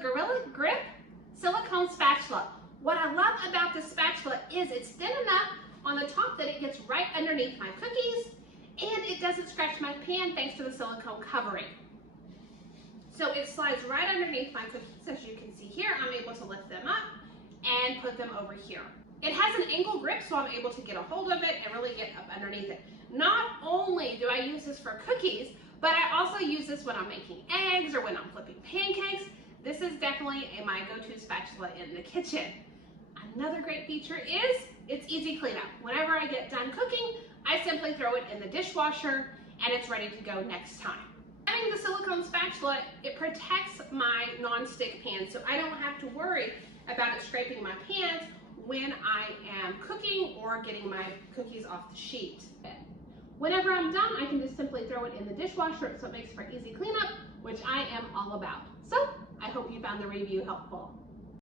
Gorilla Grip Silicone Spatula. What I love about this spatula is it's thin enough on the top that it gets right underneath my cookies, and it doesn't scratch my pan thanks to the silicone covering. So it slides right underneath my cookies. As you can see here, I'm able to lift them up and put them over here. It has an angle grip, so I'm able to get a hold of it and really get up underneath it. Not only do I use this for cookies, but I also use this when I'm making eggs or when I'm flipping pancakes. This is definitely my go-to spatula in the kitchen. Another great feature is it's easy cleanup. Whenever I get done cooking, I simply throw it in the dishwasher and it's ready to go next time. Having the silicone spatula, it protects my non-stick pan, so I don't have to worry about it scraping my pans when I am cooking or getting my cookies off the sheet. Whenever I'm done, I can just simply throw it in the dishwasher, so it makes for easy cleanup, which I am all about. So I hope you found the review helpful.